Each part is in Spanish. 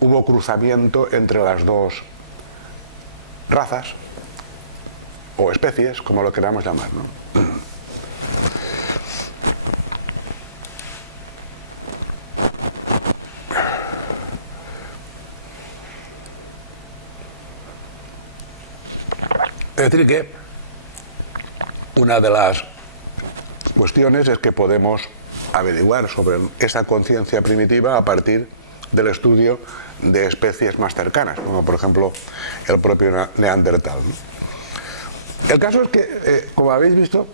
hubo cruzamiento entre las dos razas o especies, como lo queramos llamar, ¿no? Es decir que una de las cuestiones es que podemos averiguar sobre esa conciencia primitiva a partir del estudio de especies más cercanas, como por ejemplo el propio Neandertal, ¿no? El caso es que, como habéis visto,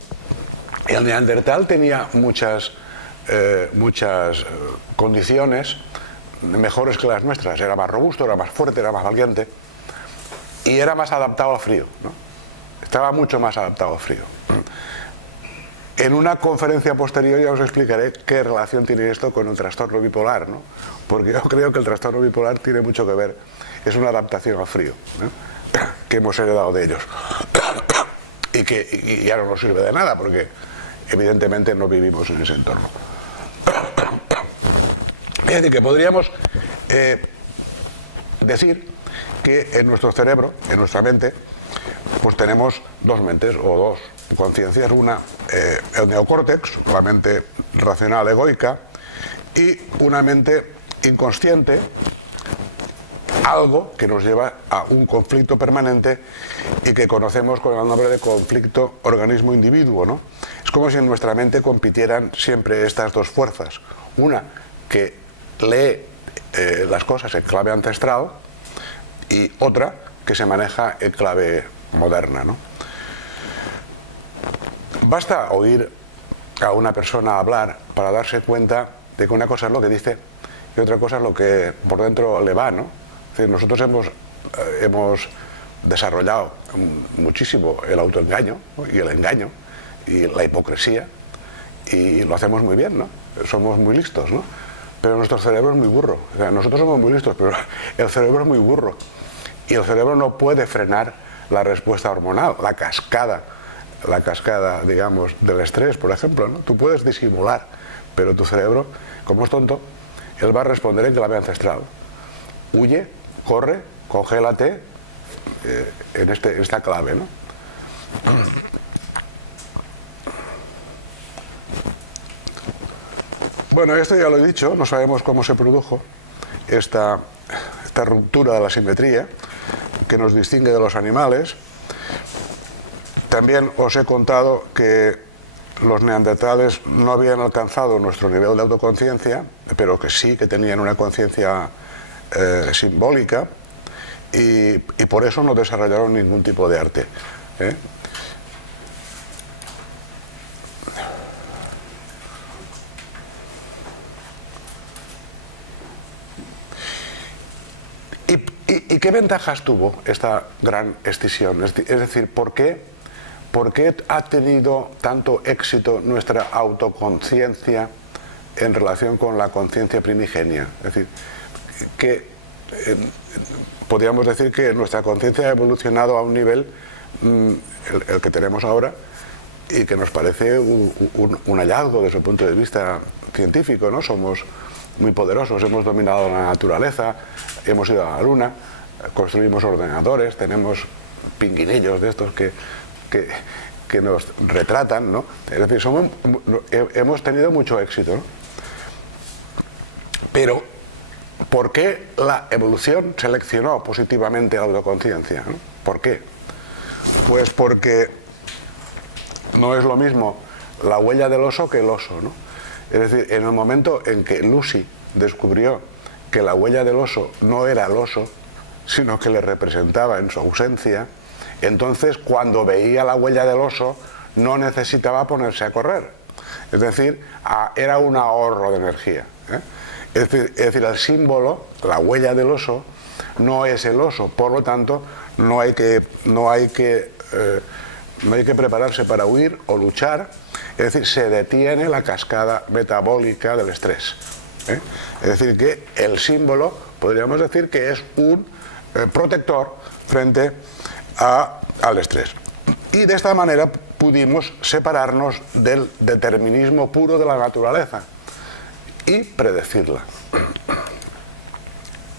el Neandertal tenía muchas condiciones mejores que las nuestras. Era más robusto, era más fuerte, era más valiente y era más adaptado al frío, ¿no? Estaba mucho más adaptado al frío. En una conferencia posterior ya os explicaré qué relación tiene esto con el trastorno bipolar, ¿no? Porque yo creo que el trastorno bipolar tiene mucho que ver, es una adaptación al frío, ¿no?, que hemos heredado de ellos y que ya no nos sirve de nada porque evidentemente no vivimos en ese entorno. Es decir, que podríamos decir que en nuestro cerebro, en nuestra mente, pues tenemos dos mentes o dos conciencias. Una, el neocórtex, la mente racional egoica, y una mente inconsciente, algo que nos lleva a un conflicto permanente y que conocemos con el nombre de conflicto organismo-individuo, ¿no? Es como si en nuestra mente compitieran siempre estas dos fuerzas. Una que lee las cosas en clave ancestral y otra que se maneja en clave moderna, ¿no? Basta oír a una persona hablar para darse cuenta de que una cosa es lo que dice y otra cosa es lo que por dentro le va, ¿no? Es decir, nosotros hemos desarrollado muchísimo el autoengaño, ¿no?, y el engaño y la hipocresía, y lo hacemos muy bien, ¿no? Somos muy listos, ¿no? Pero nuestro cerebro es muy burro. O sea, nosotros somos muy listos, pero el cerebro es muy burro. Y el cerebro no puede frenar la respuesta hormonal, la cascada, digamos, del estrés, por ejemplo, ¿no? Tú puedes disimular, pero tu cerebro, como es tonto, él va a responder en clave ancestral. Huye, corre, congélate, en esta clave, ¿no? Bueno, esto ya lo he dicho, no sabemos cómo se produjo esta ruptura de la simetría que nos distingue de los animales. También os he contado que los neandertales no habían alcanzado nuestro nivel de autoconciencia, pero que sí que tenían una conciencia simbólica y por eso no desarrollaron ningún tipo de arte, ¿eh? ¿Y qué ventajas tuvo esta gran escisión? Es decir, ¿por qué ha tenido tanto éxito nuestra autoconciencia en relación con la conciencia primigenia? Es decir, que podríamos decir que nuestra conciencia ha evolucionado a un nivel, el que tenemos ahora, y que nos parece un hallazgo desde el punto de vista científico, ¿no? Somos muy poderosos, hemos dominado la naturaleza, hemos ido a la luna, construimos ordenadores, tenemos pinguinillos de estos que nos retratan, ¿no? Es decir, hemos tenido mucho éxito, ¿no? Pero ¿por qué la evolución seleccionó positivamente la autoconciencia, ¿no? ¿Por qué? Pues porque no es lo mismo la huella del oso que el oso, ¿no? Es decir, en el momento en que Lucy descubrió que la huella del oso no era el oso, sino que le representaba en su ausencia, entonces cuando veía la huella del oso no necesitaba ponerse a correr. Es decir, era un ahorro de energía, ¿eh? Es decir, el símbolo, la huella del oso, no es el oso, por lo tanto no hay que prepararse para huir o luchar. Es decir, se detiene la cascada metabólica del estrés, ¿eh? Es decir, que el símbolo, podríamos decir que es un protector frente al estrés. Y de esta manera pudimos separarnos del determinismo puro de la naturaleza y predecirla.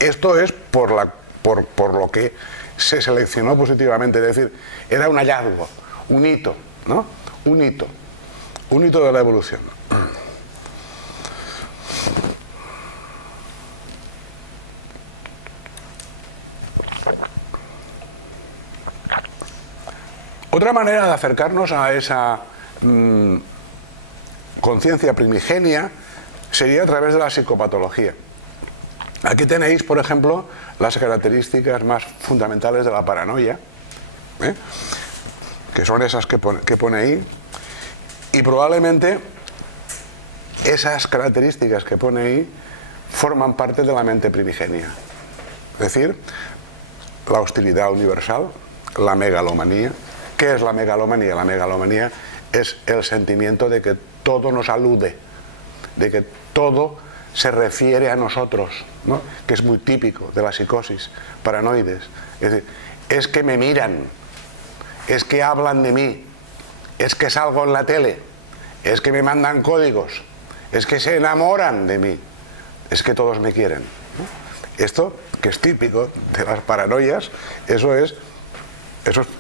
esto es por lo que se seleccionó positivamente, es decir, era un hallazgo, un hito, ¿no? Un hito de la evolución. Otra manera de acercarnos a esa conciencia primigenia sería a través de la psicopatología. Aquí tenéis, por ejemplo, las características más fundamentales de la paranoia, que son esas que pone ahí, y probablemente esas características que pone ahí forman parte de la mente primigenia. Es decir, la hostilidad universal, la megalomanía. ¿Qué es la megalomanía? La megalomanía es el sentimiento de que todo nos alude, de que todo se refiere a nosotros, ¿no? Que es muy típico de la psicosis paranoides. Es decir, es que me miran, es que hablan de mí, es que salgo en la tele, es que me mandan códigos, es que se enamoran de mí, es que todos me quieren, ¿no? Esto, que es típico de las paranoias, eso es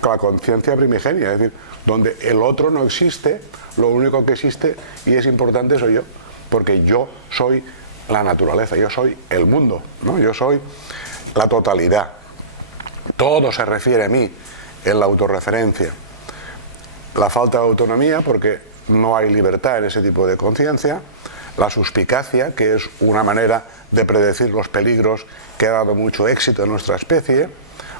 la conciencia primigenia, es decir, donde el otro no existe, lo único que existe y es importante soy yo, porque yo soy la naturaleza, yo soy el mundo, ¿no? Yo soy la totalidad. Todo se refiere a mí en la autorreferencia. La falta de autonomía, porque no hay libertad en ese tipo de conciencia. La suspicacia, que es una manera de predecir los peligros que ha dado mucho éxito en nuestra especie.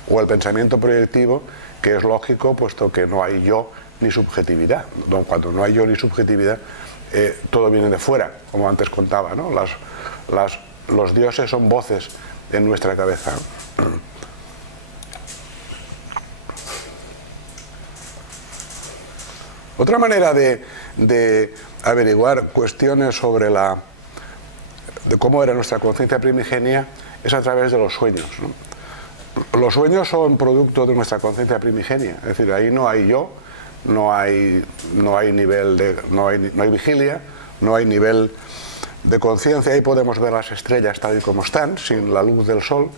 O el pensamiento proyectivo, que es lógico, puesto que no hay yo ni subjetividad. Cuando no hay yo ni subjetividad, todo viene de fuera, como antes contaba, ¿no? Los dioses son voces en nuestra cabeza. Otra manera de averiguar cuestiones sobre de cómo era nuestra conciencia primigenia es a través de los sueños, ¿no? Los sueños son producto de nuestra conciencia primigenia, es decir, ahí no hay yo, no hay nivel no hay vigilia, no hay nivel de conciencia. Ahí podemos ver las estrellas tal y como están, sin la luz del sol.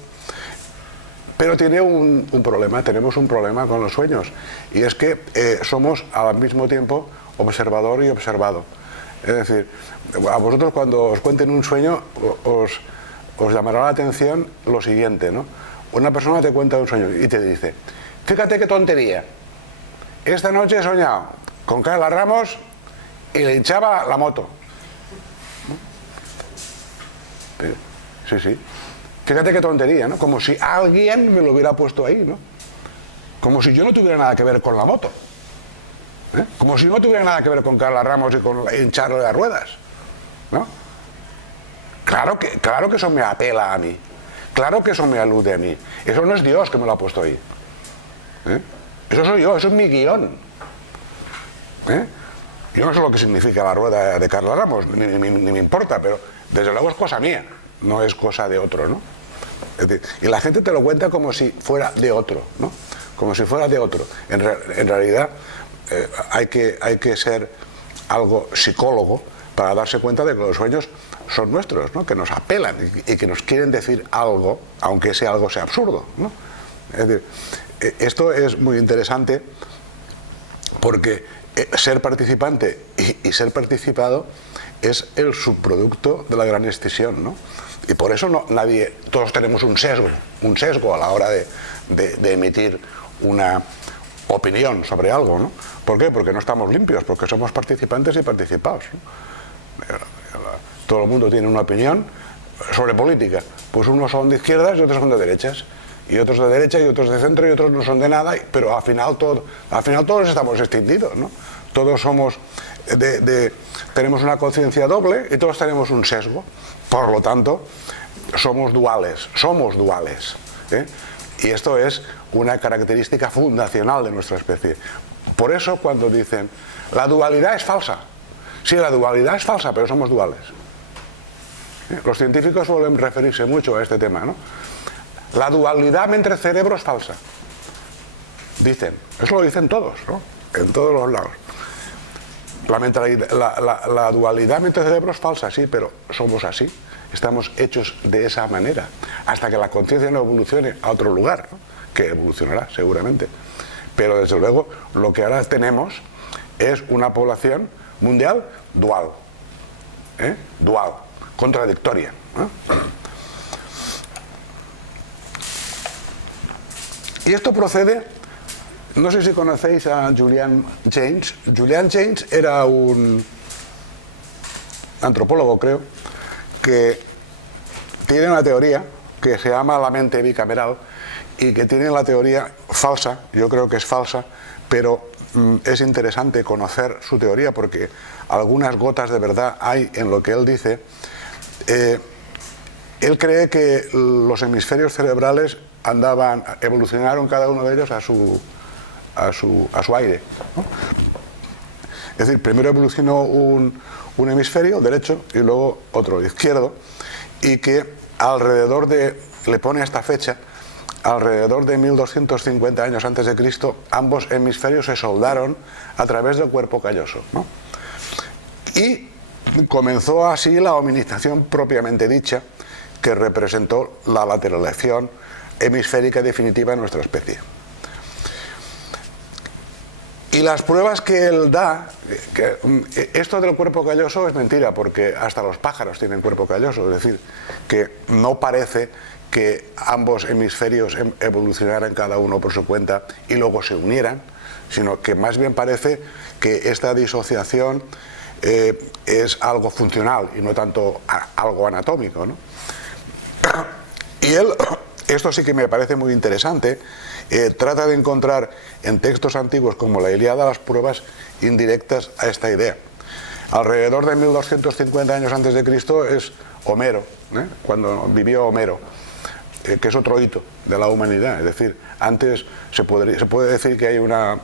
Pero tiene un problema, tenemos un problema con los sueños, y es que somos al mismo tiempo observador y observado. Es decir, a vosotros cuando os cuenten un sueño os llamará la atención lo siguiente, ¿no? Una persona te cuenta un sueño y te dice, fíjate qué tontería, esta noche he soñado con Carla Ramos y le hinchaba la moto. Sí, sí. Fíjate qué tontería, ¿no? Como si alguien me lo hubiera puesto ahí, ¿no? Como si yo no tuviera nada que ver con la moto. Como si no tuviera nada que ver con Carla Ramos y con hincharle las ruedas, ¿no? Claro que eso me apela a mí. Claro que eso me alude a mí. Eso no es Dios que me lo ha puesto ahí. Eso soy yo, eso es mi guión. Yo no sé lo que significa la rueda de Carla Ramos, ni me importa, pero desde luego es cosa mía, no es cosa de otro, ¿no? Es decir, y la gente te lo cuenta como si fuera de otro, ¿no? Como si fuera de otro. En realidad hay que ser algo psicólogo para darse cuenta de que los sueños son nuestros, ¿no? Que nos apelan y que nos quieren decir algo, aunque ese algo sea absurdo, ¿no? Es decir, esto es muy interesante porque ser participante y ser participado es el subproducto de la gran escisión, ¿no? Y por eso todos tenemos un sesgo a la hora de emitir una opinión sobre algo, ¿no? ¿Por qué? Porque no estamos limpios, porque somos participantes y participados, ¿no? Todo el mundo tiene una opinión sobre política, pues unos son de izquierdas y otros son de derechas, y otros de derecha y otros de centro y otros no son de nada, pero al final todos estamos extinguidos, ¿no? Todos somos tenemos una conciencia doble y todos tenemos un sesgo, por lo tanto somos duales, y esto es una característica fundacional de nuestra especie. Por eso cuando dicen la dualidad es falsa, sí, la dualidad es falsa, pero somos duales. Los científicos suelen referirse mucho a este tema, ¿no? La dualidad entre cerebros es falsa. Dicen, eso lo dicen todos, ¿no? En todos los lados. La dualidad entre cerebros es falsa, sí, pero somos así. estamos hechos de esa manera, hasta que la conciencia no evolucione a otro lugar, ¿no? Que evolucionará seguramente. Pero desde luego lo que ahora tenemos es una población mundial dual, dual, contradictoria, ¿no? Y esto procede, no sé si conocéis a Julian Jaynes. Julian Jaynes era un antropólogo, creo, que tiene una teoría que se llama la mente bicameral y que tiene la teoría falsa, yo creo que es falsa, pero es interesante conocer su teoría porque algunas gotas de verdad hay en lo que él dice. Él cree que los hemisferios cerebrales evolucionaron cada uno de ellos a su aire, ¿no? Es decir, primero evolucionó un hemisferio derecho y luego otro izquierdo, y que alrededor de, le pone esta fecha, alrededor de 1250 años antes de Cristo, ambos hemisferios se soldaron a través del cuerpo calloso, ¿no? Y comenzó así la hominización propiamente dicha, que representó la lateralización hemisférica definitiva de nuestra especie. Y las pruebas que él da, que esto del cuerpo calloso es mentira, porque hasta los pájaros tienen cuerpo calloso, es decir, que no parece que ambos hemisferios evolucionaran cada uno por su cuenta y luego se unieran, sino que más bien parece que esta disociación es algo funcional y no tanto algo anatómico, ¿no? Y él, esto sí que me parece muy interesante, trata de encontrar en textos antiguos como la Ilíada las pruebas indirectas a esta idea. Alrededor de 1250 años antes de Cristo es Homero, cuando vivió Homero, que es otro hito de la humanidad. Es decir, antes se puede decir que hay una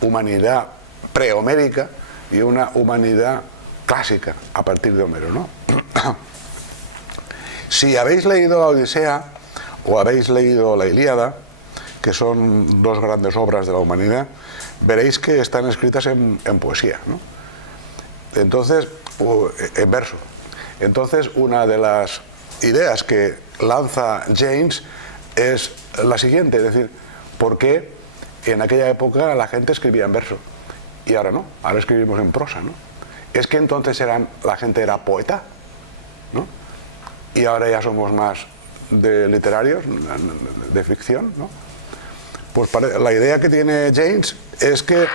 humanidad prehomérica y una humanidad clásica a partir de Homero, ¿no? Si habéis leído la Odisea o habéis leído la Ilíada, que son dos grandes obras de la humanidad, veréis que están escritas en poesía, ¿no? Entonces, en verso. Entonces, una de las ideas que lanza Jaynes es la siguiente, es decir, ¿por qué en aquella época la gente escribía en verso y ahora no? Ahora escribimos en prosa, ¿no? Es que entonces la gente era poeta, ¿no? Y ahora ya somos más de literarios, de ficción, ¿no? Pues la idea que tiene Jaynes es que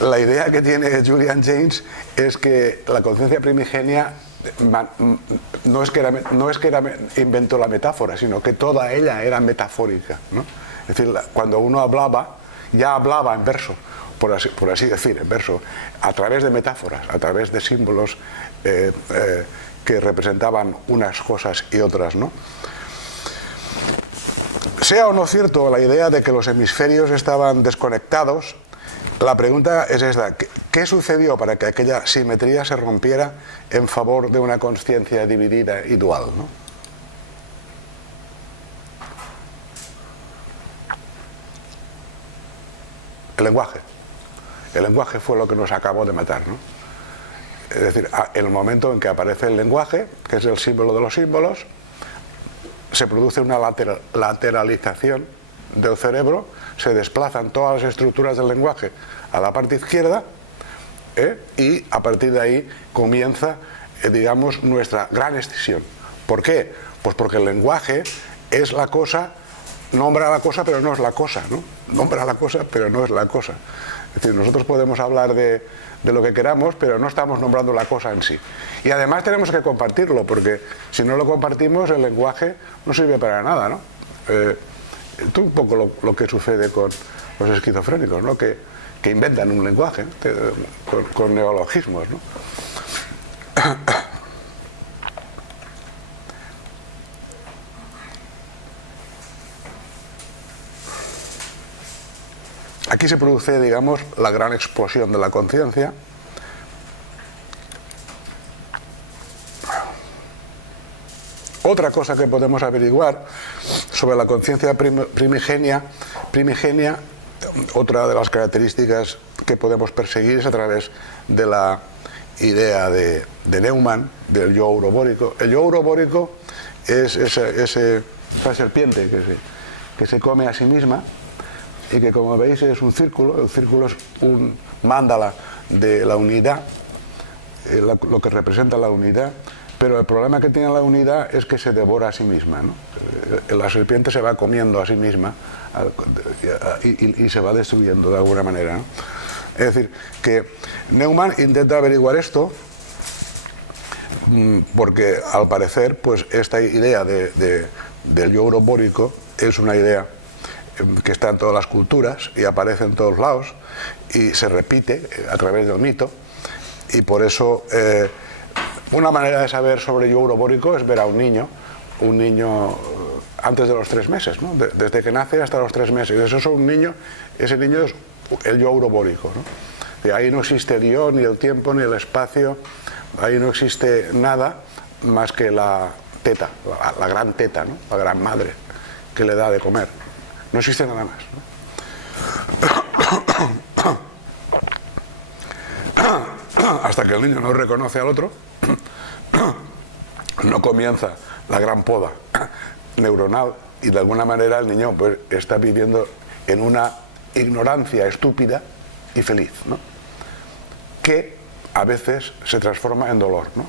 la idea que tiene Julian Jaynes es que la conciencia primigenia no es que inventó la metáfora, sino que toda ella era metafórica, ¿no? Es decir, cuando uno hablaba, ya hablaba en verso, por así decir, en verso, a través de metáforas, a través de símbolos que representaban unas cosas y otras, ¿no? Sea o no cierto la idea de que los hemisferios estaban desconectados, la pregunta es esta: ¿qué sucedió para que aquella simetría se rompiera en favor de una conciencia dividida y dual, ¿no? El lenguaje. El lenguaje fue lo que nos acabó de matar, ¿no? Es decir, en el momento en que aparece el lenguaje, que es el símbolo de los símbolos, se produce una lateralización del cerebro, se desplazan todas las estructuras del lenguaje a la parte izquierda, y a partir de ahí comienza, digamos, nuestra gran escisión. ¿Por qué? Pues porque el lenguaje es la cosa, nombra la cosa pero no es la cosa, ¿no? Nombra la cosa pero no es la cosa. Es decir, nosotros podemos hablar de lo que queramos, pero no estamos nombrando la cosa en sí. Y además tenemos que compartirlo, porque si no lo compartimos, el lenguaje no sirve para nada, ¿no? Esto es un poco lo que sucede con los esquizofrénicos, ¿no? Que inventan un lenguaje, ¿no? con neologismos, ¿no? Aquí se produce, digamos, la gran explosión de la conciencia. Otra cosa que podemos averiguar sobre la conciencia primigenia, otra de las características que podemos perseguir es a través de la idea de Neumann, del yo urobórico. El yo urobórico es esa serpiente que se come a sí misma y que, como veis, es un círculo. El círculo es un mándala de la unidad, lo que representa la unidad, pero el problema que tiene la unidad es que se devora a sí misma, ¿no? La serpiente se va comiendo a sí misma y se va destruyendo de alguna manera, ¿no? Es decir, que Neumann intenta averiguar esto porque, al parecer, pues esta idea del yo urobórico es una idea que está en todas las culturas y aparece en todos lados y se repite a través del mito, y por eso una manera de saber sobre yo urobórico es ver a un niño antes de los 3 meses, ¿no? Desde que nace hasta los 3 meses. Eso es un niño, ese niño es el yo urobórico, ¿no? Y ahí no existe Dios, ni el tiempo, ni el espacio, ahí no existe nada más que la teta, la gran teta, ¿no? La gran madre que le da de comer. No existe nada más, ¿no? Hasta que el niño no reconoce al otro, no comienza la gran poda neuronal, y de alguna manera el niño pues está viviendo en una ignorancia estúpida y feliz, ¿no? Que a veces se transforma en dolor, ¿no?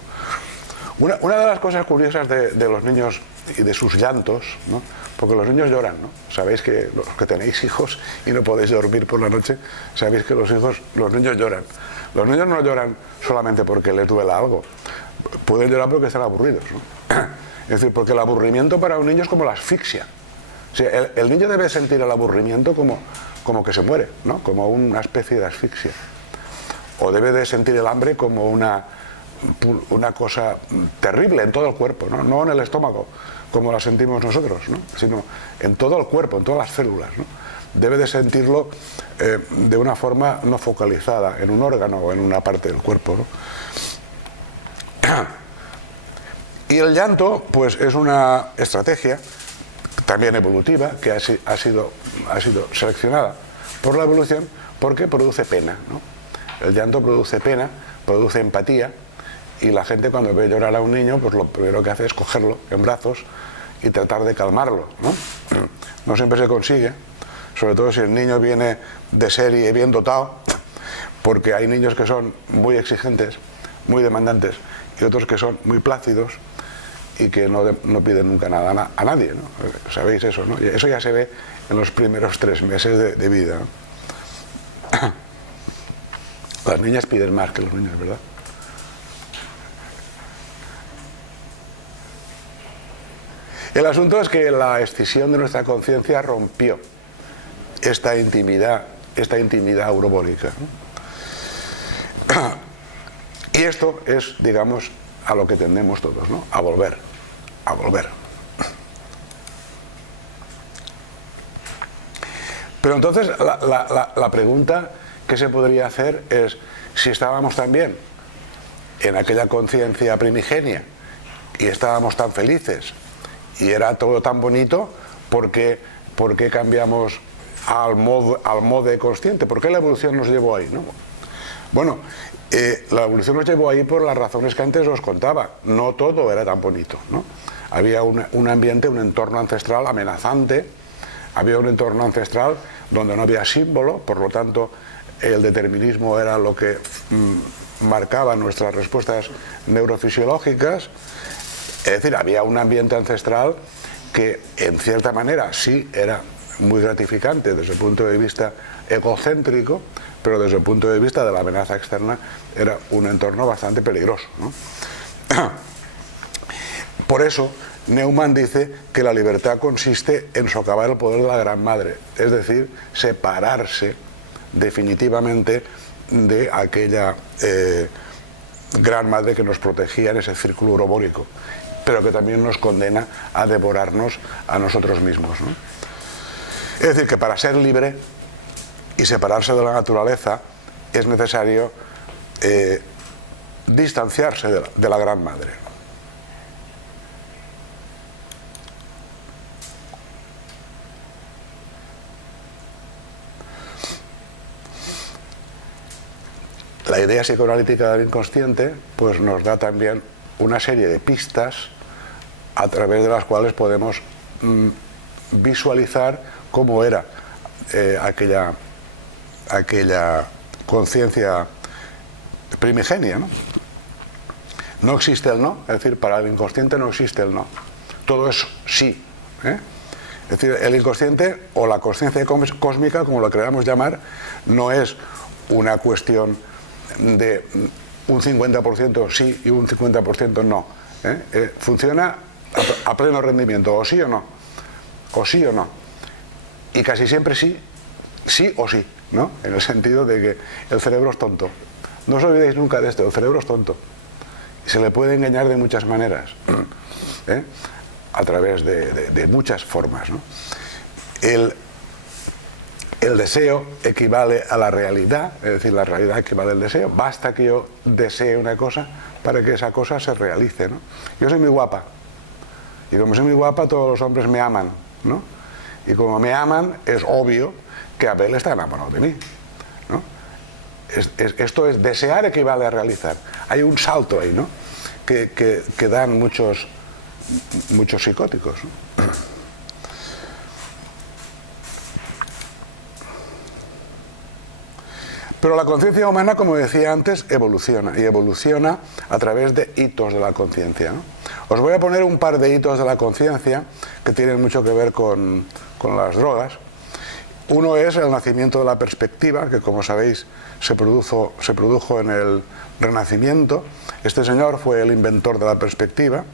Una de las cosas curiosas de los niños y de sus llantos, ¿no? Porque los niños lloran, ¿no? Sabéis que los que tenéis hijos y no podéis dormir por la noche, sabéis que los niños lloran. Los niños no lloran solamente porque les duela algo, pueden llorar porque están aburridos, ¿no? Es decir, porque el aburrimiento para un niño es como la asfixia. O sea, el niño debe sentir el aburrimiento como que se muere, ¿no? Como una especie de asfixia. O debe de sentir el hambre como una cosa terrible en todo el cuerpo, ¿no? No en el estómago, como la sentimos nosotros, ¿no? Sino en todo el cuerpo, en todas las células, ¿no? Debe de sentirlo de una forma no focalizada en un órgano o en una parte del cuerpo, ¿no? Y el llanto, pues, es una estrategia también evolutiva que ha sido seleccionada por la evolución porque produce pena, ¿no? El llanto produce pena, produce empatía, y la gente, cuando ve llorar a un niño, pues lo primero que hace es cogerlo en brazos y tratar de calmarlo, ¿no? No siempre se consigue, sobre todo si el niño viene de serie bien dotado, porque hay niños que son muy exigentes, muy demandantes, y otros que son muy plácidos y que no piden nunca nada a nadie, ¿no? Sabéis eso, ¿no? Eso ya se ve en los primeros 3 meses de vida, ¿no? Las niñas piden más que los niños, ¿verdad? El asunto es que la escisión de nuestra conciencia rompió esta intimidad urobórica, ¿no? Y esto es, digamos, a lo que tendemos todos, ¿no? A volver. Pero entonces la pregunta que se podría hacer es, si estábamos tan bien en aquella conciencia primigenia y estábamos tan felices y era todo tan bonito, ¿por qué cambiamos al modo consciente? ¿Por qué la evolución nos llevó ahí, no? Bueno, la evolución nos llevó ahí por las razones que antes os contaba. No todo era tan bonito, ¿no? Había un ambiente, un entorno ancestral amenazante, había un entorno ancestral donde no había símbolo, por lo tanto el determinismo era lo que marcaba nuestras respuestas neurofisiológicas. Es decir, había un ambiente ancestral que, en cierta manera, sí era muy gratificante desde el punto de vista egocéntrico, pero desde el punto de vista de la amenaza externa era un entorno bastante peligroso, ¿no? Por eso Neumann dice que la libertad consiste en socavar el poder de la Gran Madre, es decir, separarse definitivamente de aquella Gran Madre que nos protegía en ese círculo urobórico, pero que también nos condena a devorarnos a nosotros mismos, ¿no? Es decir, que para ser libre y separarse de la naturaleza es necesario distanciarse de la Gran Madre. La idea psicoanalítica del inconsciente pues nos da también una serie de pistas a través de las cuales podemos visualizar cómo era aquella conciencia primigenia, ¿no? No existe el no, es decir, para el inconsciente no existe el no. Todo es sí, ¿eh? Es decir, el inconsciente o la conciencia cósmica, como lo queramos llamar, no es una cuestión de un 50% sí y un 50% no. Funciona a pleno rendimiento, o sí o no, o sí o no. Y casi siempre sí, sí o sí, ¿no? En el sentido de que el cerebro es tonto. No os olvidéis nunca de esto, el cerebro es tonto. Y se le puede engañar de muchas maneras, a través de muchas formas, ¿no? El deseo equivale a la realidad, es decir, la realidad equivale al deseo. Basta que yo desee una cosa para que esa cosa se realice, ¿no? Yo soy muy guapa, y como soy muy guapa todos los hombres me aman, ¿no? Y como me aman es obvio que Abel está enamorado de mí, ¿no? Esto es, desear equivale a realizar. Hay un salto ahí, ¿no? Que dan muchos psicóticos, ¿no? Pero la conciencia humana, como decía antes, evoluciona, y evoluciona a través de hitos de la conciencia, ¿no? Os voy a poner un par de hitos de la conciencia que tienen mucho que ver con las drogas. Uno es el nacimiento de la perspectiva, que como sabéis se produjo en el Renacimiento. Este señor fue el inventor de la perspectiva,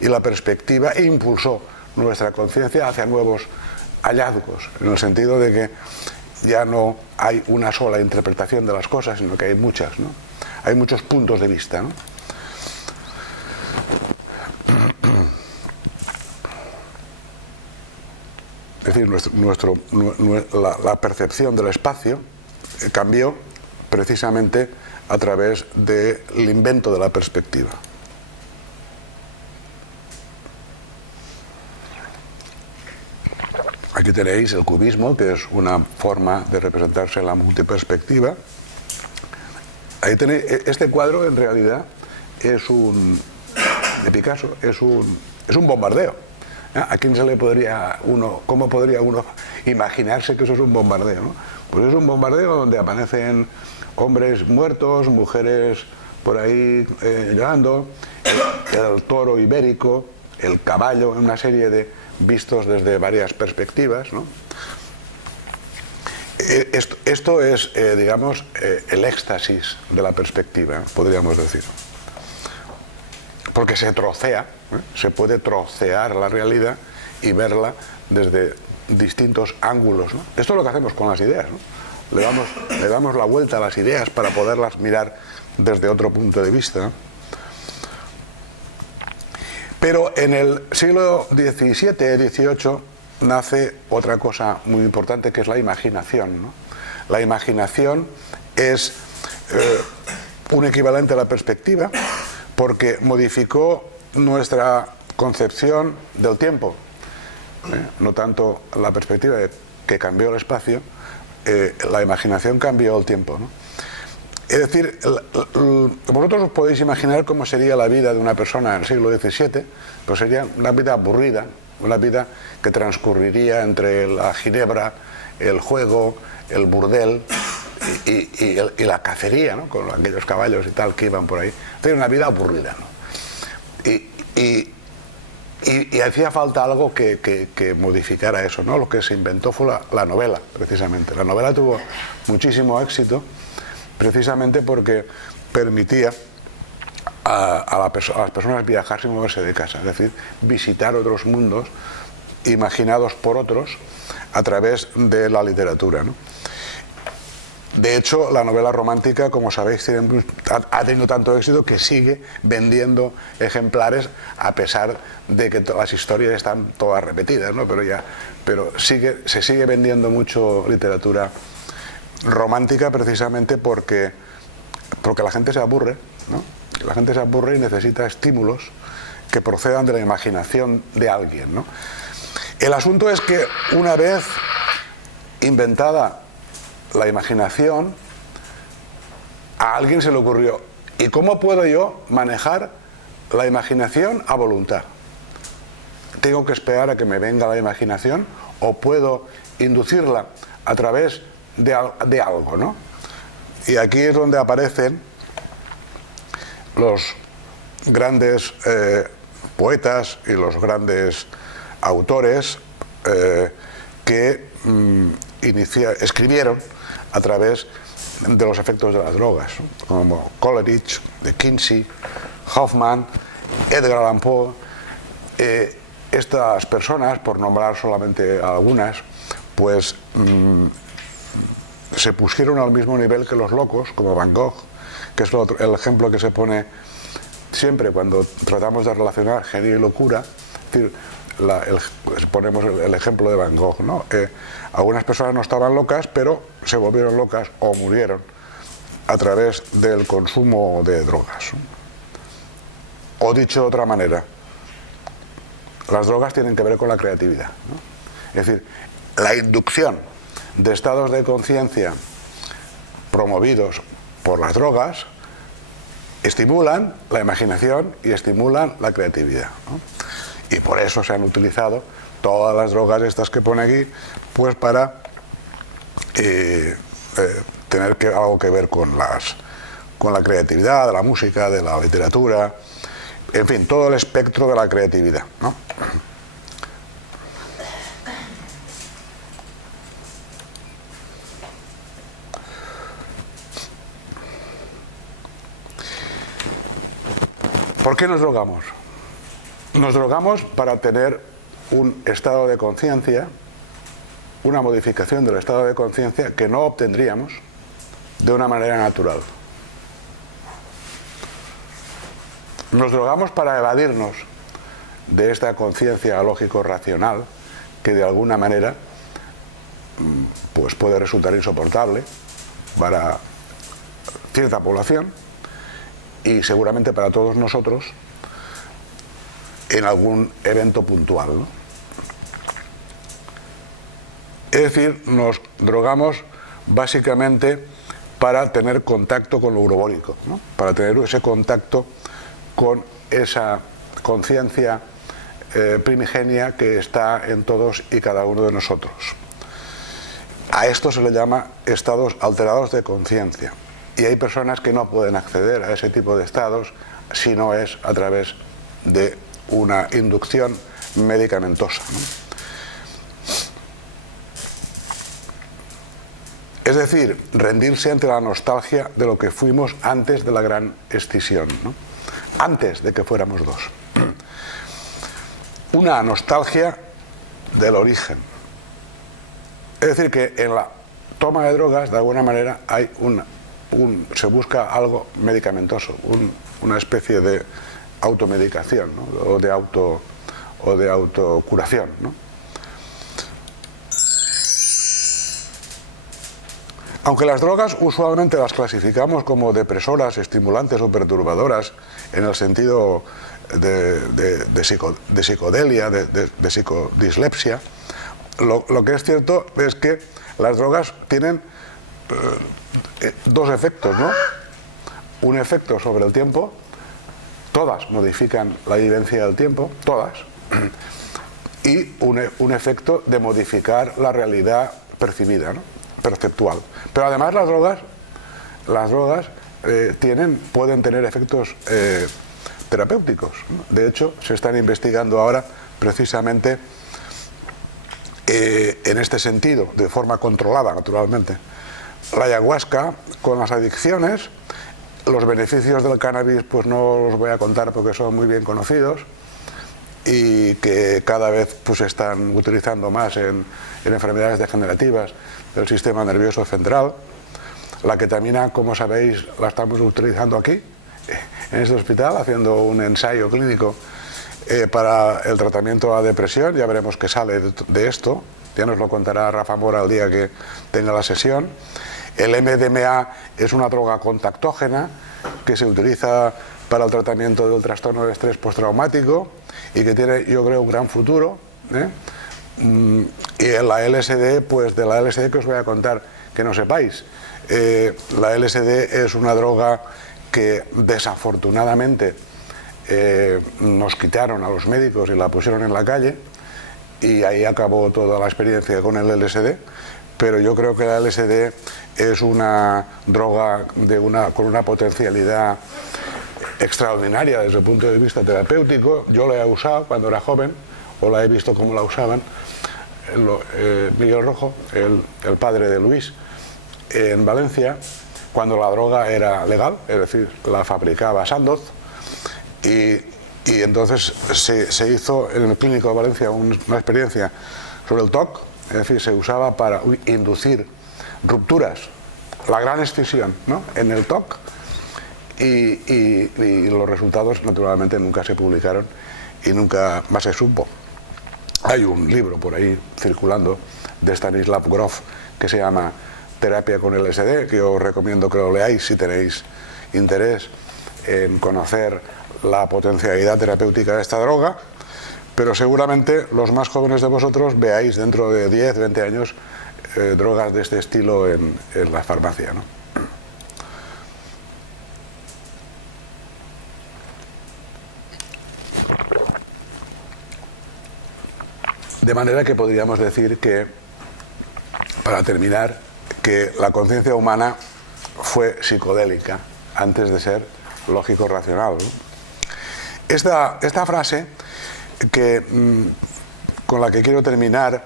y la perspectiva impulsó nuestra conciencia hacia nuevos hallazgos, en el sentido de que ya no hay una sola interpretación de las cosas, sino que hay muchas, ¿no? Hay muchos puntos de vista, ¿no? Es decir, la percepción del espacio cambió precisamente a través del invento de la perspectiva. Aquí tenéis el cubismo, que es una forma de representarse la multiperspectiva. Ahí tenéis, este cuadro en realidad de Picasso, es un bombardeo. ¿A quién se le cómo podría uno imaginarse que eso es un bombardeo, ¿no? Pues es un bombardeo donde aparecen hombres muertos, mujeres por ahí llorando, el toro ibérico, el caballo, una serie de vistos desde varias perspectivas, ¿no? Esto es, digamos, el éxtasis de la perspectiva, podríamos decir. Porque se trocea, se puede trocear la realidad y verla desde distintos ángulos, ¿no? Esto es lo que hacemos con las ideas, ¿no? Le damos la vuelta a las ideas para poderlas mirar desde otro punto de vista, ¿no? Pero en el siglo XVII, XVIII nace otra cosa muy importante, que es la imaginación, ¿no? La imaginación es un equivalente a la perspectiva, porque modificó nuestra concepción del tiempo, no tanto la perspectiva que cambió el espacio, la imaginación cambió el tiempo, ¿no? Es decir, vosotros os podéis imaginar cómo sería la vida de una persona en el siglo XVII, pues sería una vida aburrida, una vida que transcurriría entre la ginebra, el juego, el burdel y la cacería, ¿no? Con aquellos caballos y tal que iban por ahí. Sería una vida aburrida, ¿no? Y hacía falta algo que modificara eso, ¿no? Lo que se inventó fue la novela, precisamente. La novela tuvo muchísimo éxito, precisamente porque permitía a las personas viajar sin moverse de casa, es decir, visitar otros mundos imaginados por otros a través de la literatura, ¿no? De hecho, la novela romántica, como sabéis, ha tenido tanto éxito que sigue vendiendo ejemplares, a pesar de que las historias están todas repetidas, ¿no? Pero se sigue vendiendo mucho literatura romántica, precisamente porque la gente se aburre, ¿no? La gente se aburre y necesita estímulos que procedan de la imaginación de alguien, ¿no? El asunto es que una vez inventada la imaginación, a alguien se le ocurrió, ¿y cómo puedo yo manejar la imaginación a voluntad? ¿Tengo que esperar a que me venga la imaginación o puedo inducirla a través de algo, ¿no? Y aquí es donde aparecen los grandes poetas y los grandes autores que escribieron a través de los efectos de las drogas, ¿no? Como Coleridge, de Kinsey, Hoffman, Edgar Allan Poe. Estas personas, por nombrar solamente algunas, pues se pusieron al mismo nivel que los locos, como Van Gogh, que es el ejemplo que se pone siempre cuando tratamos de relacionar genio y locura. Es decir, ponemos el ejemplo de Van Gogh, ¿no? Algunas personas no estaban locas, pero se volvieron locas o murieron a través del consumo de drogas. O dicho de otra manera, las drogas tienen que ver con la creatividad, ¿no? Es decir, la inducción de estados de conciencia promovidos por las drogas estimulan la imaginación y estimulan la creatividad, ¿no? Y por eso se han utilizado todas las drogas estas que pone aquí, pues para tener algo que ver con la creatividad, de la música, de la literatura, en fin, todo el espectro de la creatividad, ¿no? ¿Por qué nos drogamos? Nos drogamos para tener un estado de conciencia, una modificación del estado de conciencia que no obtendríamos de una manera natural. Nos drogamos para evadirnos de esta conciencia lógico-racional que de alguna manera pues puede resultar insoportable para cierta población y seguramente para todos nosotros en algún evento puntual, ¿no? Es decir, nos drogamos básicamente para tener contacto con lo urobórico, ¿no? Para tener ese contacto con esa conciencia primigenia que está en todos y cada uno de nosotros. A esto se le llama estados alterados de conciencia. Y hay personas que no pueden acceder a ese tipo de estados si no es a través de una inducción medicamentosa, ¿no? Es decir, rendirse ante la nostalgia de lo que fuimos antes de la gran escisión, ¿no? Antes de que fuéramos dos. Una nostalgia del origen. Es decir, que en la toma de drogas, de alguna manera, hay se busca algo medicamentoso, una especie de automedicación, ¿no? o de autocuración, ¿no? Aunque las drogas usualmente las clasificamos como depresoras, estimulantes o perturbadoras en el sentido de psicodelia, de psicodislexia, lo que es cierto es que las drogas tienen dos efectos, ¿no? Un efecto sobre el tiempo, todas modifican la vivencia del tiempo, todas, y un efecto de modificar la realidad percibida, ¿no? Perceptual. Pero además las drogas pueden tener efectos terapéuticos, ¿no? De hecho, se están investigando ahora precisamente en este sentido, de forma controlada, naturalmente, la ayahuasca con las adicciones. Los beneficios del cannabis pues no los voy a contar porque son muy bien conocidos y que cada vez pues se están utilizando más en enfermedades degenerativas del sistema nervioso central. La ketamina, como sabéis, la estamos utilizando aquí, en este hospital, haciendo un ensayo clínico para el tratamiento a depresión. Ya veremos qué sale de esto, ya nos lo contará Rafa Mora el día que tenga la sesión. El MDMA es una droga contactógena que se utiliza para el tratamiento del trastorno de estrés postraumático y que tiene, yo creo, un gran futuro, ¿eh? Y en la LSD, pues de la LSD que os voy a contar, que no sepáis. La LSD es una droga que desafortunadamente nos quitaron a los médicos y la pusieron en la calle, y ahí acabó toda la experiencia con el LSD. Pero yo creo que la LSD es una droga con una potencialidad extraordinaria desde el punto de vista terapéutico. Yo la he usado cuando era joven, o la he visto cómo la usaban. Miguel Rojo, el padre de Luis, en Valencia, cuando la droga era legal, es decir, la fabricaba Sandoz, y entonces se hizo en el Clínico de Valencia una experiencia sobre el TOC, es decir, se usaba para inducir rupturas, la gran escisión, ¿no?, en el TOC, y los resultados naturalmente nunca se publicaron y nunca más se supo. Hay un libro por ahí circulando de Stanislav Grof que se llama Terapia con LSD, que os recomiendo que lo leáis si tenéis interés en conocer la potencialidad terapéutica de esta droga, pero seguramente los más jóvenes de vosotros veáis dentro de 10, 20 años drogas de este estilo en la farmacia, ¿no? De manera que podríamos decir que, para terminar, que la conciencia humana fue psicodélica antes de ser lógico-racional, ¿no? Esta frase con la que quiero terminar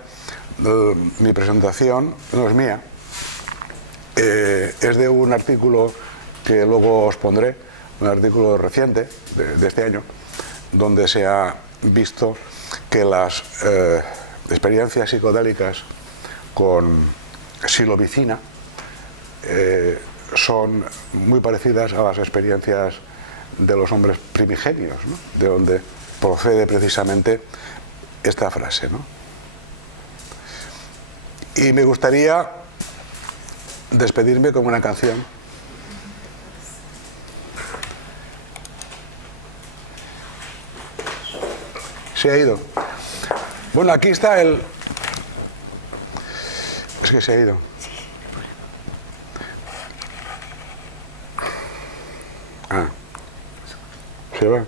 mi presentación no es mía, es de un artículo que luego os pondré, un artículo reciente de este año, donde se ha visto que las experiencias psicodélicas con psilocibina son muy parecidas a las experiencias de los hombres primigenios, ¿no?, de donde procede precisamente esta frase, ¿no? Y me gustaría despedirme con una canción. Se ha ido. Bueno, aquí está el... Es que se ha ido. Ah. Se va.